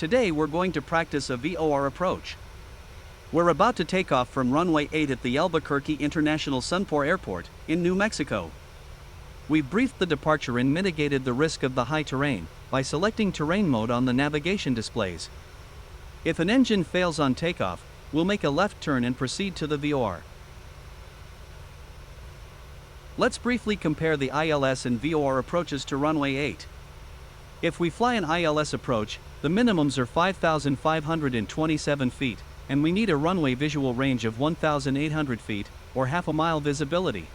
Today we're going to practice a VOR approach. We're about to take off from runway 8 at the Albuquerque International Sunport Airport, in New Mexico. We've briefed the departure and mitigated the risk of the high terrain by selecting terrain mode on the navigation displays. If an engine fails on takeoff, we'll make a left turn and proceed to the VOR. Let's briefly compare the ILS and VOR approaches to runway 8. If we fly an ILS approach, the minimums are 5,527 feet, and we need a runway visual range of 1,800 feet, or half a mile visibility.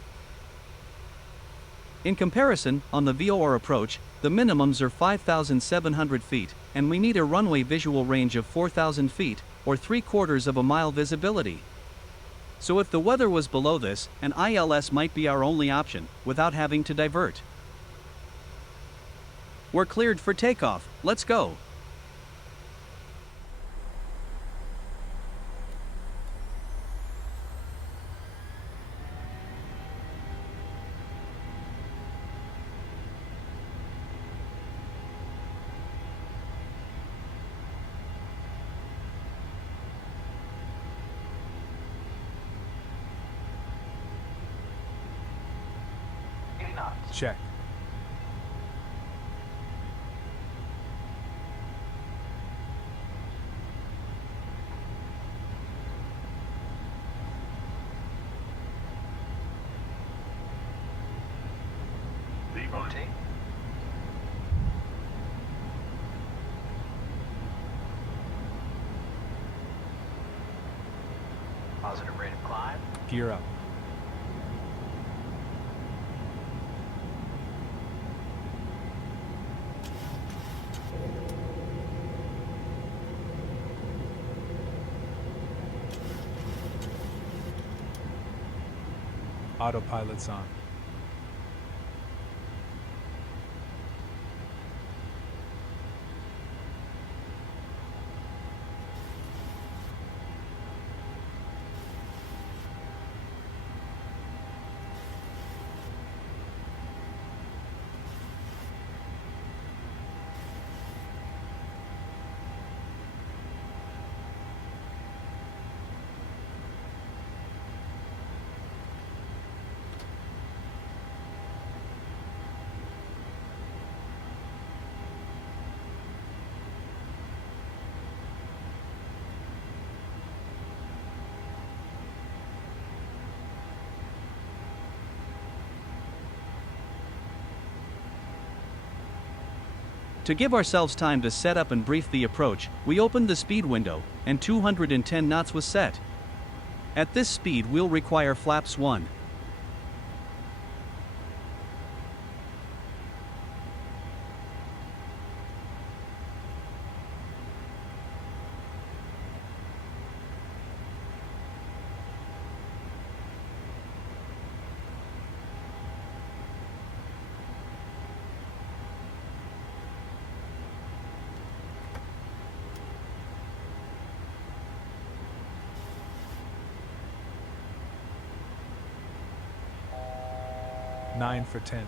In comparison, on the VOR approach, the minimums are 5,700 feet, and we need a runway visual range of 4,000 feet, or 3/4 of a mile visibility. So if the weather was below this, an ILS might be our only option, without having to divert. We're cleared for takeoff, let's go. Check. Rotate. Positive rate of climb. Gear up. Autopilot's on. To give ourselves time to set up and brief the approach, we opened the speed window, and 210 knots was set. At this speed we'll require flaps 1. Nine for 10.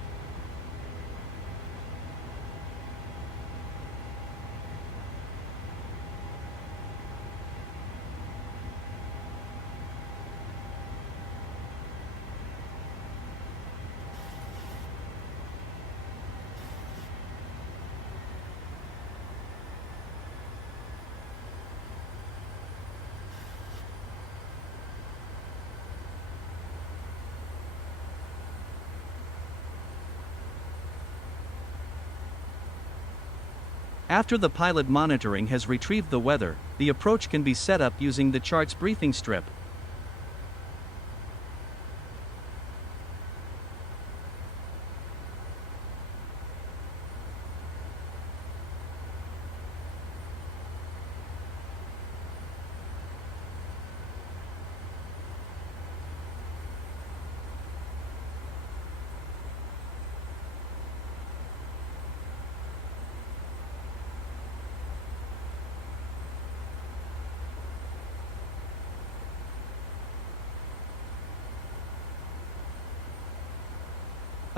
After the pilot monitoring has retrieved the weather, the approach can be set up using the chart's briefing strip.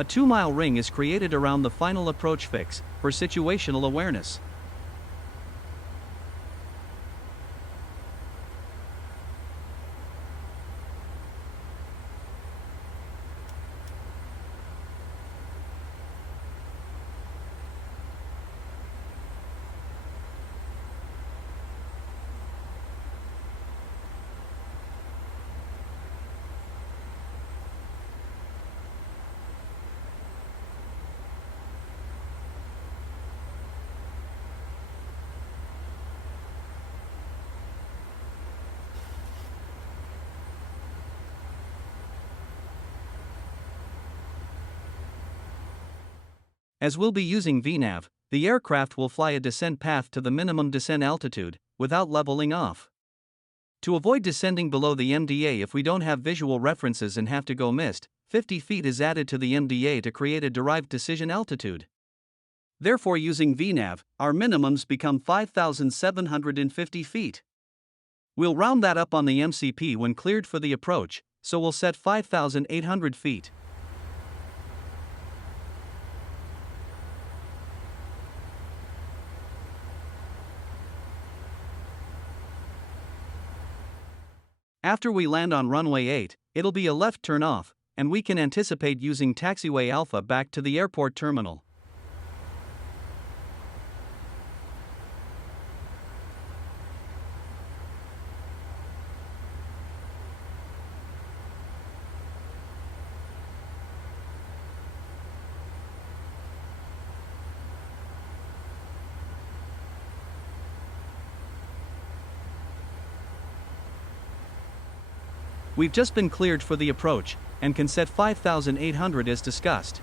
A 2-mile ring is created around the final approach fix, for situational awareness. As we'll be using VNAV, the aircraft will fly a descent path to the minimum descent altitude, without leveling off. To avoid descending below the MDA if we don't have visual references and have to go missed, 50 feet is added to the MDA to create a derived decision altitude. Therefore, using VNAV, our minimums become 5,750 feet. We'll round that up on the MCP when cleared for the approach, so we'll set 5,800 feet. After we land on runway 8, it'll be a left turn off, and we can anticipate using taxiway Alpha back to the airport terminal. We've just been cleared for the approach, and can set 5,800 as discussed.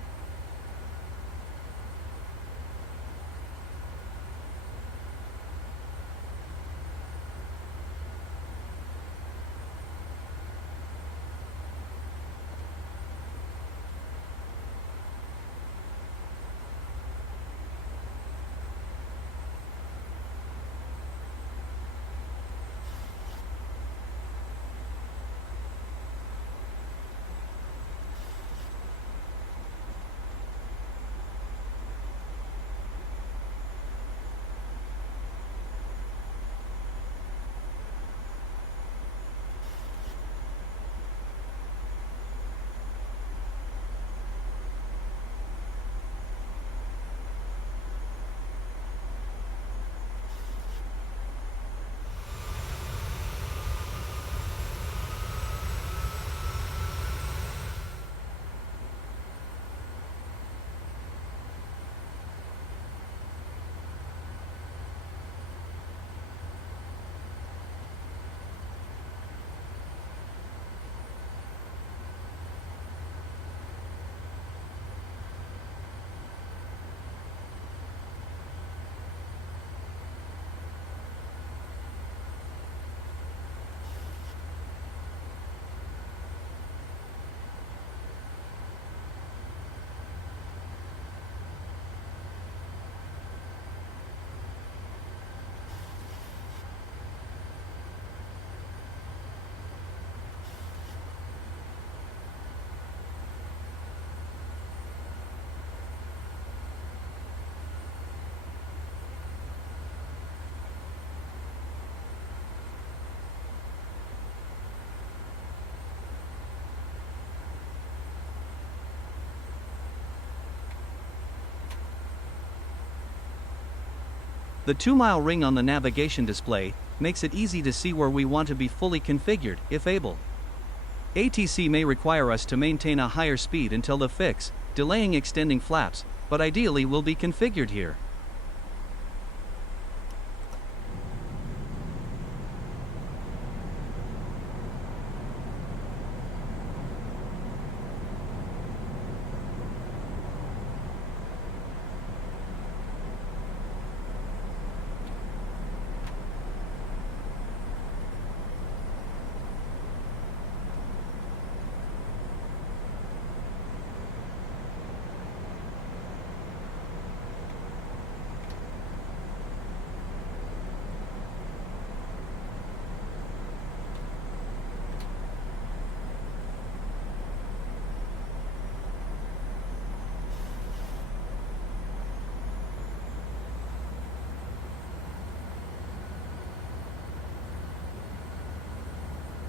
The 2-mile ring on the navigation display makes it easy to see where we want to be fully configured, if able. ATC may require us to maintain a higher speed until the fix, delaying extending flaps, but ideally will be configured here.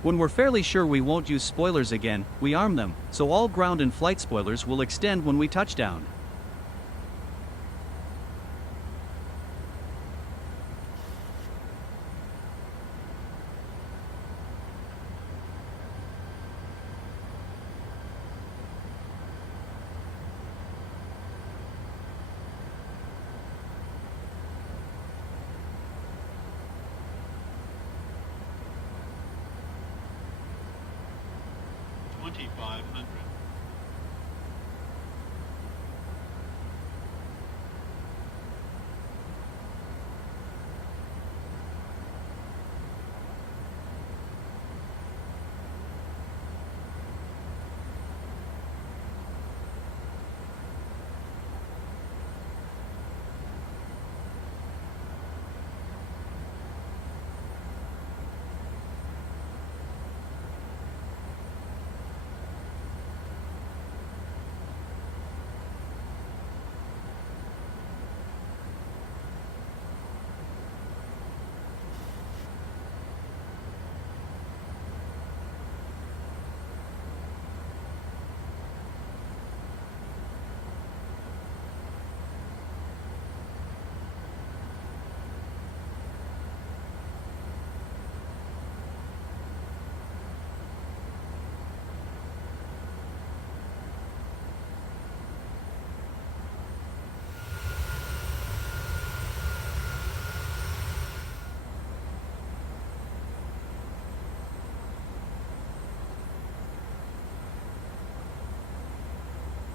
When we're fairly sure we won't use spoilers again, we arm them, so all ground and flight spoilers will extend when we touch down.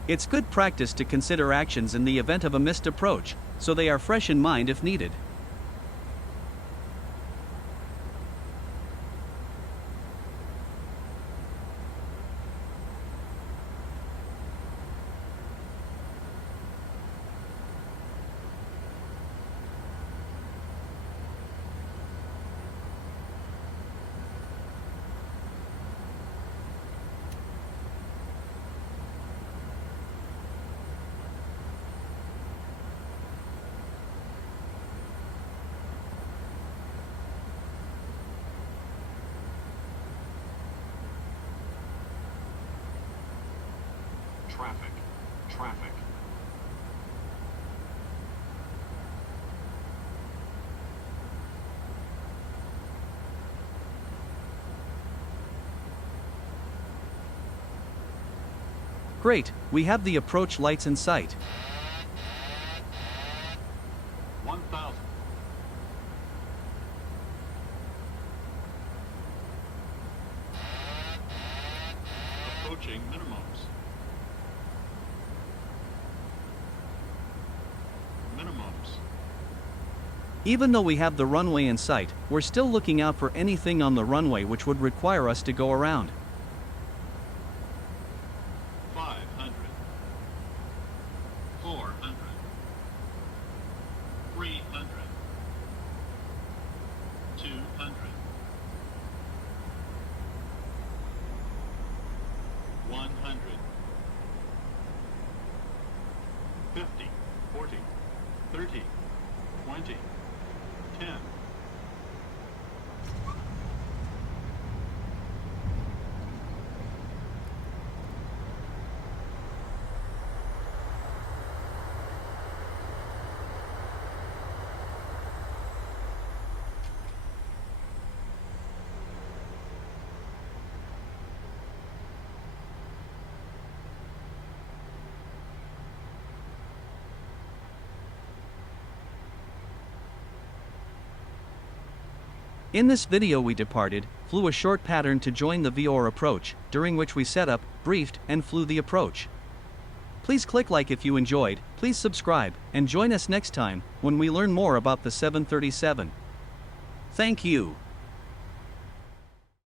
It's good practice to consider actions in the event of a missed approach, so they are fresh in mind if needed. Traffic. Traffic. Great, we have the approach lights in sight. 1,000. Approaching minimums. Minimums. Even though we have the runway in sight, we're still looking out for anything on the runway which would require us to go around. 500. 400. 300. 200. 100. 50. 40. 30. 20. 10. In this video we departed, flew a short pattern to join the VOR approach, during which we set up, briefed, and flew the approach. Please click like if you enjoyed, please subscribe, and join us next time, when we learn more about the 737. Thank you.